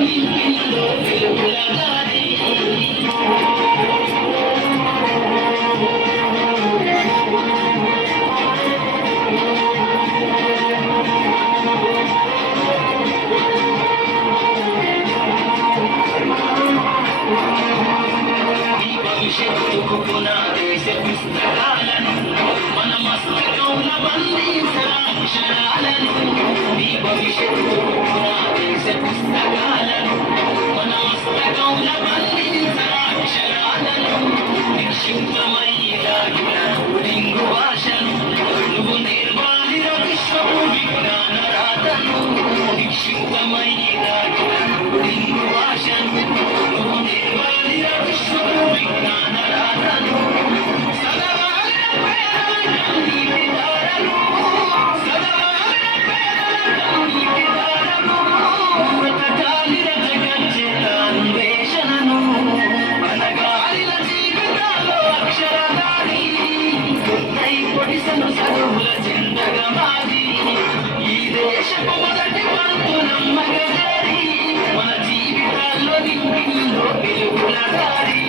నింపిల్లో వెలుగుల దారి భవిష్యత్తుకు పునాదేశ పుస్తకాలను మన మస్తకంల బంధించిన అక్షరాలను నీ భవిష్యత్తుకు పునాదేశ పుస్తకాలను మన మస్తకంల బంధించిన అక్షరాలను నిక్షిప్తమయ్యేలాగిన లింగు భాషను నువ్వు నిర్వాహిర విశ్వపు విజ్ఞాన రాతను నిక్షిప్తమయ్యేలాగిన లింగు భాషను నువ్వు నిర్వాహిర విశ్వపు విజ్ఞాన రాతను సదవాల పేదలను నీతిదారను సదవాల పేదలను నీతిదారను వ్రతకాలిన జగజ్జల అన్వేషణను అనగారిన జీవితాల్లో అక్షరదారి కొత్తై పొడిసను చదువుల చెందగా మాది ఈ దేశపు మొదటి పంతు నమ్మగదారి మన జీవితాల్లో నింపిల్లో వెలుగుల దారి